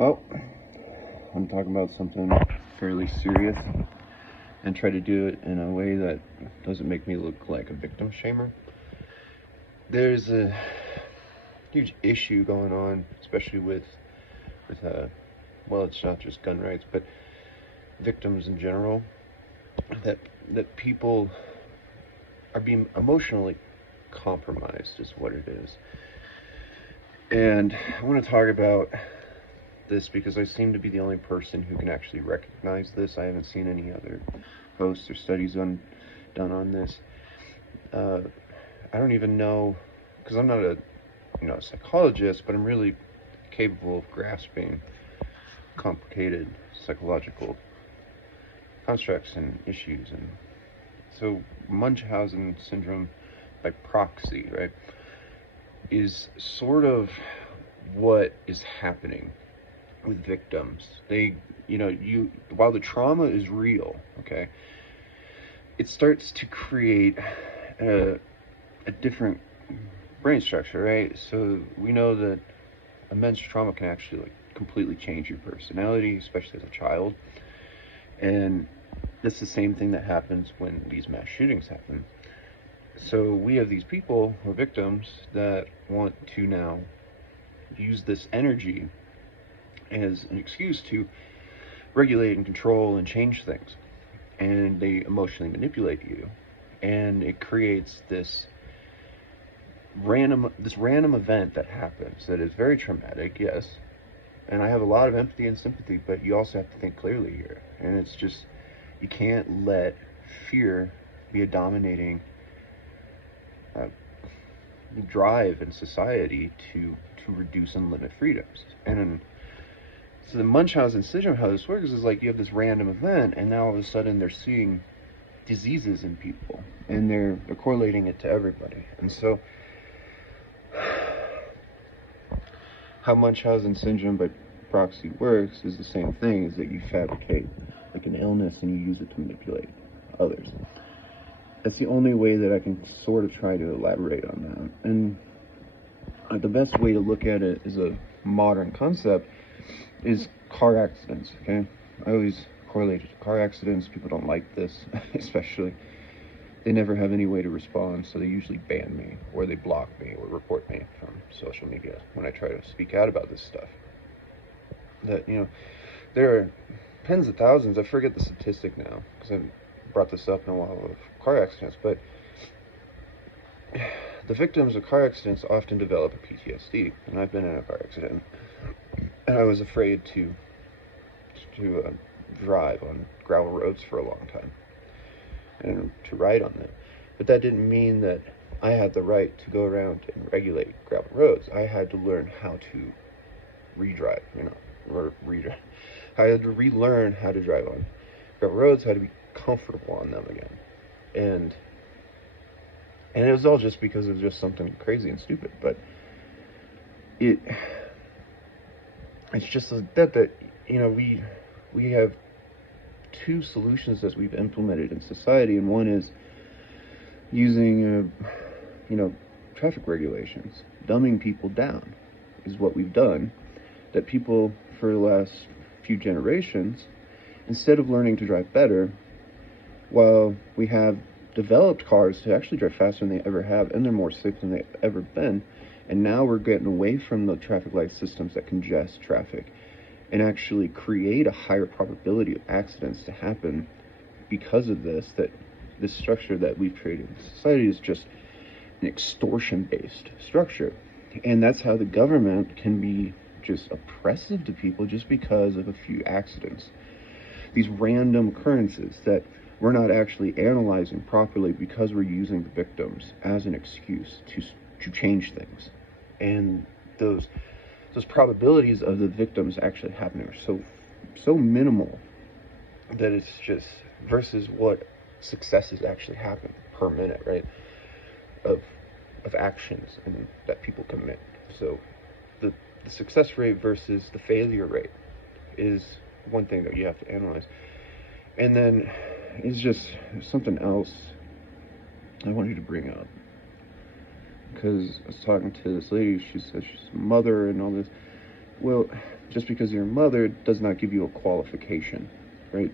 Well, I'm talking about something fairly serious and try to do it in a way that doesn't make me look like a victim shamer. There's a huge issue going on, especially with well, it's not just gun rights, but victims in general. That people are being emotionally compromised, is what it is. And I want to talk about this because I seem to be the only person who can actually recognize this. I haven't seen any other posts or studies done on this. I don't even know, because I'm not a psychologist, but I'm really capable of grasping complicated psychological constructs and issues. And so Munchausen syndrome by proxy, right, is sort of what is happening with victims. While the trauma is real, okay, it starts to create a different brain structure, right? So we know that immense trauma can actually completely change your personality, especially as a child. And that's the same thing that happens when these mass shootings happen. So we have these people who are victims that want to now use this energy as an excuse to regulate and control and change things. And they emotionally manipulate you. And it creates this random event that happens that is very traumatic, yes. And I have a lot of empathy and sympathy, but you also have to think clearly here. And it's just, you can't let fear be a dominating drive in society to reduce and limit freedoms. And so the Munchausen syndrome, how this works is like you have this random event, and now all of a sudden they're seeing diseases in people, and they're correlating it to everybody. And so how Munchausen syndrome by proxy works is the same thing, is that you fabricate like an illness and you use it to manipulate others. That's the only way that I can sort of try to elaborate on that. And the best way to look at it as a modern concept is car accidents, okay? I always correlate it to car accidents. People don't like this, especially. They never have any way to respond, so they usually ban me, or they block me, or report me from social media when I try to speak out about this stuff. That, there are tens of thousands, I forget the statistic now, because I haven't brought this up in a while, of car accidents, but the victims of car accidents often develop a PTSD, and I've been in a car accident, and I was afraid to drive on gravel roads for a long time, and to ride on them. But that didn't mean that I had the right to go around and regulate gravel roads. I had to learn how to redrive, I had to relearn how to drive on gravel roads, how to be comfortable on them again. And it was all just because of just something crazy and stupid. But it's just that we have two solutions that we've implemented in society, and one is using traffic regulations. Dumbing people down is what we've done. That people for the last few generations, instead of learning to drive better, while we have developed cars to actually drive faster than they ever have, and they're more safe than they've ever been, and now we're getting away from the traffic light systems that congest traffic and actually create a higher probability of accidents to happen because of this structure that we've created in society is just an extortion-based structure. And that's how the government can be just oppressive to people just because of a few accidents. These random occurrences that we're not actually analyzing properly because we're using the victims as an excuse to change things. And those probabilities of the victims actually happening are so minimal that it's just, versus what successes actually happen per minute, right, of actions and that people commit. So the success rate versus the failure rate is one thing that you have to analyze. And then it's just something else I wanted to bring up, because I was talking to this lady. She says she's a mother and all this, Well, just because you're a mother does not give you a qualification, right?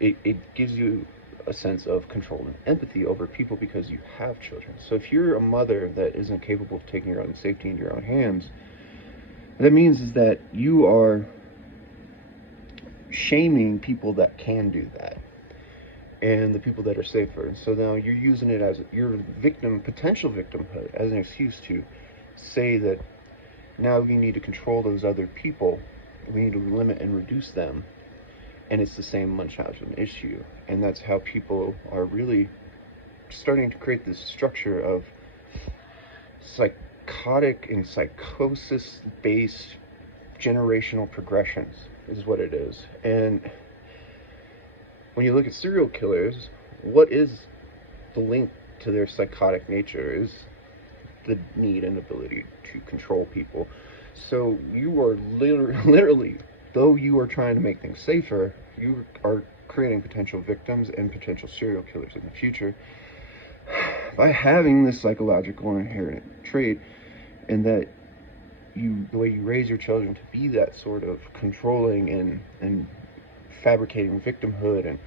It gives you a sense of control and empathy over people because you have children. So if you're a mother that isn't capable of taking your own safety into your own hands, what that means is that you are shaming people that can do that, and the people that are safer. So now you're using it as your potential victimhood, as an excuse to say that now we need to control those other people, we need to limit and reduce them, and it's the same Munchausen issue. And that's how people are really starting to create this structure of psychotic and psychosis-based generational progressions, is what it is. And when you look at serial killers, what is the link to their psychotic nature is the need and ability to control people. So you are literally, though you are trying to make things safer, you are creating potential victims and potential serial killers in the future by having this psychological inherent trait, and that the way you raise your children to be that sort of controlling and fabricating victimhood and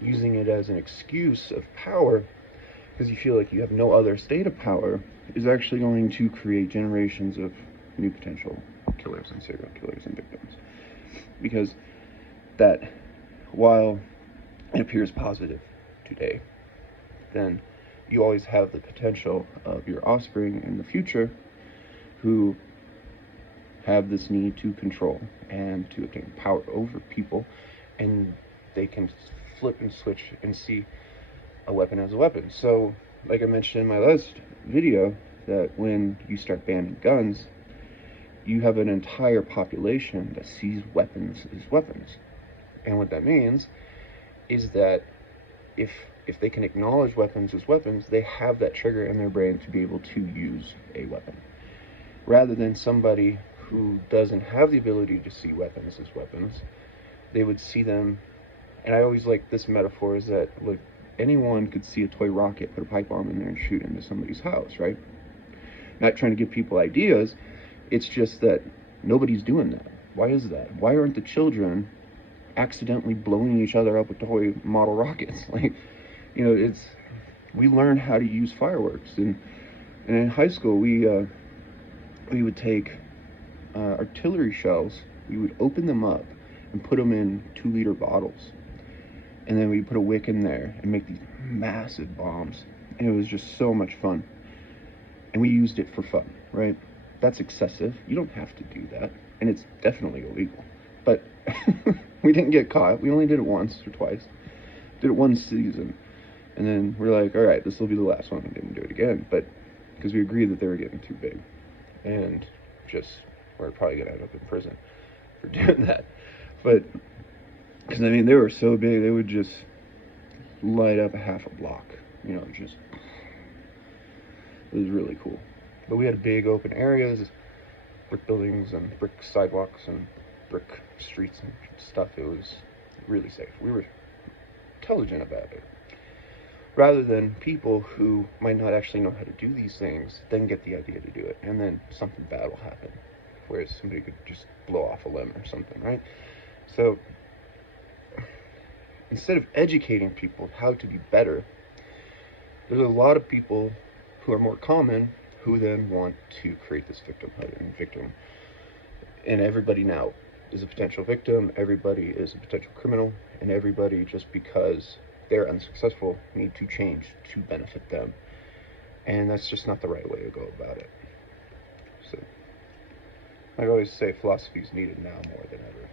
using it as an excuse of power because you feel like you have no other state of power, is actually going to create generations of new potential killers and serial killers and victims. Because that, while it appears positive today, then you always have the potential of your offspring in the future who have this need to control and to obtain power over people, and they can flip and switch and see a weapon as a weapon. So, like I mentioned in my last video, that when you start banning guns, you have an entire population that sees weapons as weapons. And what that means is that if they can acknowledge weapons as weapons, they have that trigger in their brain to be able to use a weapon. Rather than somebody who doesn't have the ability to see weapons as weapons, they would see them, and I always like this metaphor, is that, like, anyone could see a toy rocket, put a pipe bomb in there and shoot into somebody's house, right? Not trying to give people ideas, it's just that nobody's doing that. Why is that? Why aren't the children accidentally blowing each other up with toy model rockets? Like, you know, we learn how to use fireworks, and in high school we would take artillery shells, we would open them up and put them in 2-liter bottles, and then we put a wick in there and make these massive bombs, and it was just so much fun, and we used it for fun, right? That's excessive. You don't have to do that, and it's definitely illegal, but we didn't get caught. We only did it once or twice, did it one season, and then we're like, all right, this will be the last one. We didn't do it again, but because we agreed that they were getting too big, and just we're probably gonna end up in prison for doing that. But because I mean, they were so big, they would just light up a half a block, you know. Just, it was really cool. But we had big open areas, brick buildings and brick sidewalks and brick streets and stuff. It was really safe. We were intelligent about it, rather than people who might not actually know how to do these things then get the idea to do it, and then something bad will happen, whereas somebody could just blow off a limb or something, right? So instead of educating people how to be better, there's a lot of people who are more common who then want to create this victimhood and victim. And everybody now is a potential victim, everybody is a potential criminal, and everybody, just because they're unsuccessful, need to change to benefit them. And that's just not the right way to go about it. So, I always say philosophy is needed now more than ever.